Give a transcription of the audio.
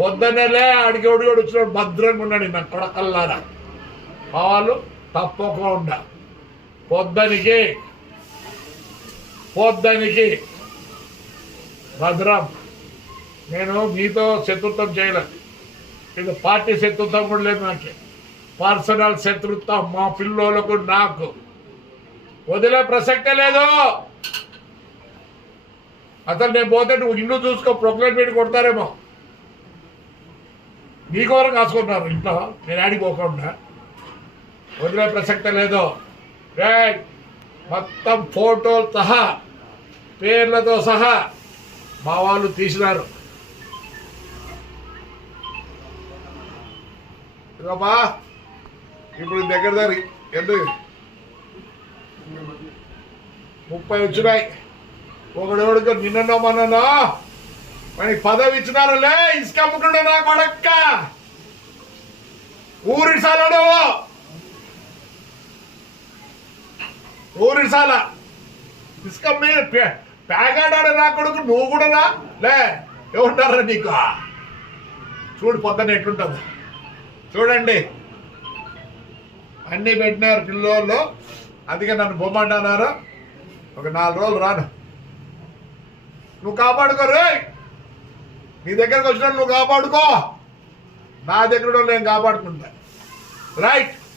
పొద్దున్నలే ఆడికి ఎవడు వచ్చినాడు భద్రంగా ఉన్నాడు నా కొడకల్లారా. వాళ్ళు తప్పకుండా పొద్దునికి భద్రం. నేను మీతో శత్రుత్వం చేయలేదు, ఇది పార్టీ శత్రుత్వం కూడా లేదు, నాకే పర్సనల్ శత్రుత్వం మా పిల్లోళ్ళకు నాకు వదిలే ప్రసక్తే లేదు. అసలు నేను పోతే నువ్వు ఇల్లు చూసుకో, ప్రొక్లైన్ పెట్టి కొడతారేమో, నీకోరం కాసుకుంటున్నారు ఇంట్లో, నేను ఆడికి పోకుండా వదిలే ప్రసక్తే లేదు. మొత్తం ఫోటోలు సహా పేర్లతో సహా మా వాళ్ళు తీసినారు. ఇదమ్మా ఇప్పుడు దగ్గర ఎంత 30 వచ్చినాయి. ఒకడెవడితో నిన్ననో మననో మనకి పదవి ఇచ్చినారులే, ఇసుక అమ్ముకుంటా నా కొడక్క ఊరిసాలడు ఊరిసాల ఇసుక మీద ప్యాగాడాడు నా కొడుకు, నువ్వు కూడా లే ఏమంటారా నీకు? చూడు పొద్దున్న ఎట్లుంటుంది చూడండి, అన్నీ పెట్టినారు పిల్లోళ్ళు. అందుకే నన్ను బొమ్మంటున్నారు. ఒక 4 రోజులు రాను, నువ్వు కాపాడుకో రే. నీ దగ్గరకు వచ్చినట్టు నువ్వు కాపాడుకో, నా దగ్గర నేను కాపాడుకుంటా. రైట్.